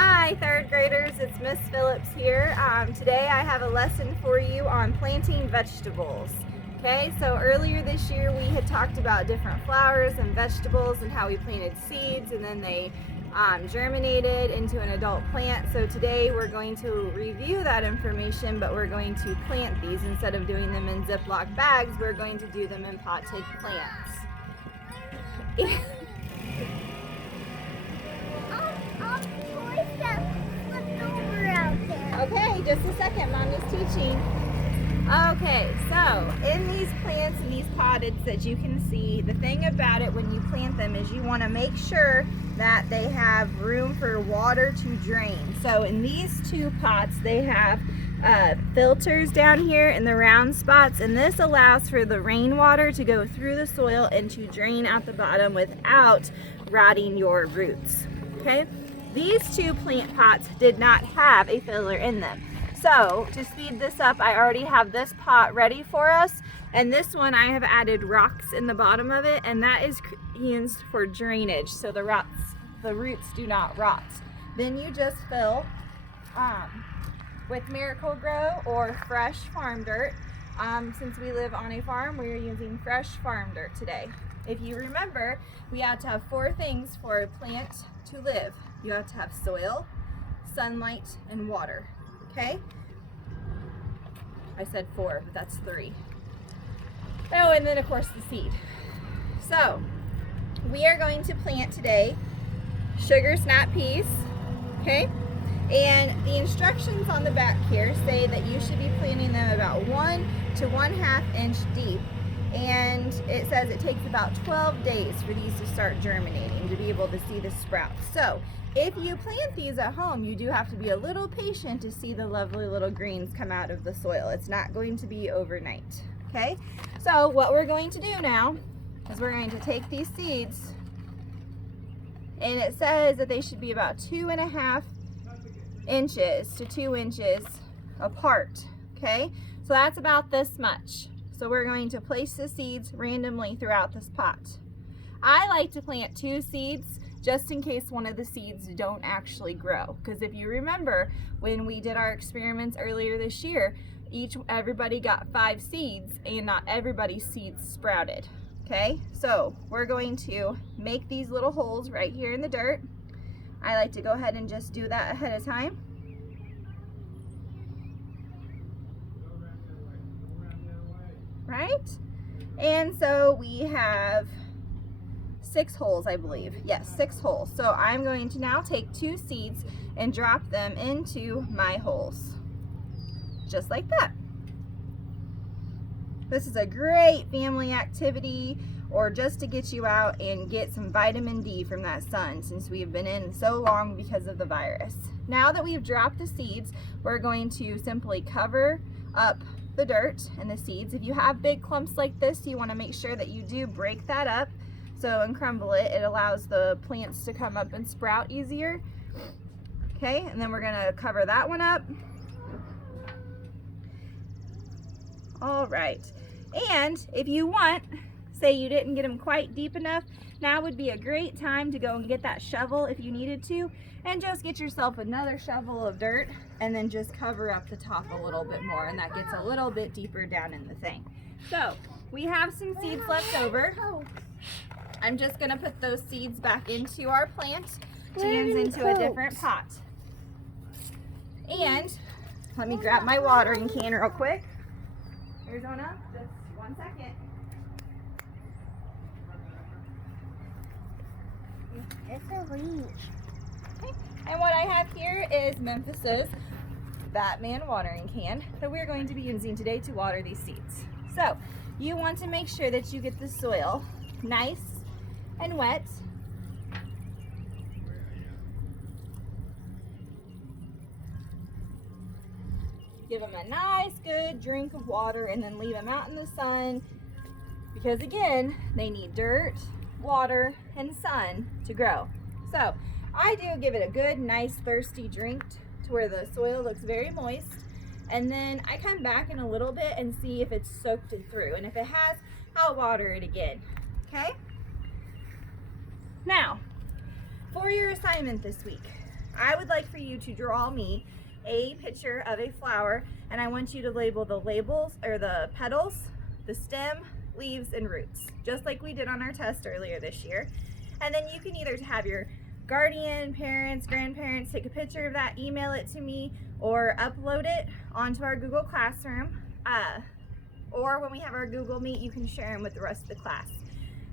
Hi third graders, it's Miss Phillips here. Today I have a lesson for you on planting vegetables. Okay, so earlier this year we had talked about different flowers and vegetables and how we planted seeds and then they germinated into an adult plant. So today we're going to review that information, but we're going to plant these. Instead of doing them in Ziploc bags, we're going to do them in potted plants. Okay, just a second, Mom is teaching. Okay, so in these plants and these potteds that you can see, the thing about it when you plant them is you want to make sure that they have room for water to drain. So in these two pots, they have filters down here in the round spots, and this allows for the rainwater to go through the soil and to drain out the bottom without rotting your roots. Okay, these two plant pots did not have a filler in them. So to speed this up, I already have this pot ready for us, and this one I have added rocks in the bottom of it, and that is used for drainage so the roots do not rot. Then you just fill with Miracle-Gro or fresh farm dirt. Since we live on a farm, we are using fresh farm dirt today. If you remember, we have to have 4 things for a plant to live. You have to have soil, sunlight, and water. Okay? I said 4, but that's 3. Oh, and then of course the seed. So, we are going to plant today sugar snap peas. Okay? And the instructions on the back here say that you should be planting them about 1 to 1/2 inch deep. And it says it takes about 12 days for these to start germinating, to be able to see the sprouts. So if you plant these at home, you do have to be a little patient to see the lovely little greens come out of the soil. It's not going to be overnight. Okay, so what we're going to do now is we're going to take these seeds, and it says that they should be about 2.5 inches to 2 inches apart. Okay, so that's about this much. So we're going to place the seeds randomly throughout this pot. I like to plant 2 seeds just in case one of the seeds don't actually grow. Because if you remember, when we did our experiments earlier this year, everybody got 5 seeds and not everybody's seeds sprouted. Okay, so we're going to make these little holes right here in the dirt. I like to go ahead and just do that ahead of time. Right? And so we have 6 holes, I believe. Yes, 6 holes. So I'm going to now take 2 seeds and drop them into my holes. Just like that. This is a great family activity, or just to get you out and get some vitamin D from that sun, since we have been in so long because of the virus. Now that we've dropped the seeds, we're going to simply cover up the dirt and the seeds. If you have big clumps like this, you want to make sure that you do break that up and crumble it. It allows the plants to come up and sprout easier. Okay, and then we're going to cover that one up. All right, and if you want, say you didn't get them quite deep enough, now would be a great time to go and get that shovel if you needed to, and just get yourself another shovel of dirt and then just cover up the top a little bit more, and that gets a little bit deeper down in the thing. So we have some seeds left over. I'm just going to put those seeds back into our plant to use into a different pot. And let me grab my watering can real quick. Arizona, just 1 second. It's a leech. Okay. And what I have here is Memphis's Batman watering can that we're going to be using today to water these seeds. So you want to make sure that you get the soil nice and wet. Give them a nice good drink of water and then leave them out in the sun, because again, they need dirt, water, and sun to grow. So I do give it a good, nice, thirsty drink to where the soil looks very moist, and then I come back in a little bit and see if it's soaked it through, and if it has, I'll water it again. Okay? Now, for your assignment this week, I would like for you to draw me a picture of a flower, and I want you to label the labels or the petals, the stem, leaves, and roots, just like we did on our test earlier this year. And then you can either have your guardian, parents, grandparents take a picture of that, email it to me, or upload it onto our Google Classroom. Or when we have our Google Meet, you can share them with the rest of the class.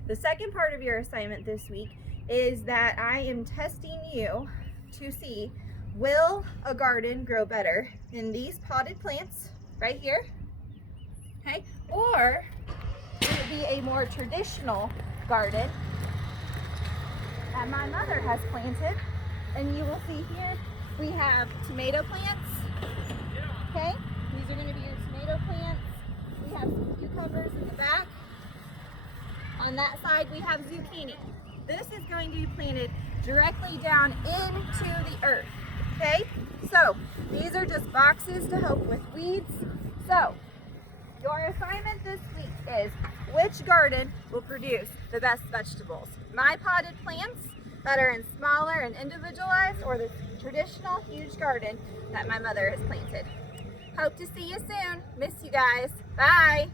The second part of your assignment this week is that I am testing you to see, will a garden grow better in these potted plants right here, okay? Or will it be a more traditional garden that my mother has planted? And you will see here, we have tomato plants, okay? These are going to be your tomato plants. We have some cucumbers in the back. On that side, we have zucchini. This is going to be planted directly down into the earth, okay? So these are just boxes to help with weeds. So your assignment this week is, which garden will produce the best vegetables? My potted plants that are in smaller and individualized, or the traditional huge garden that my mother has planted? Hope to see you soon. Miss you guys. Bye.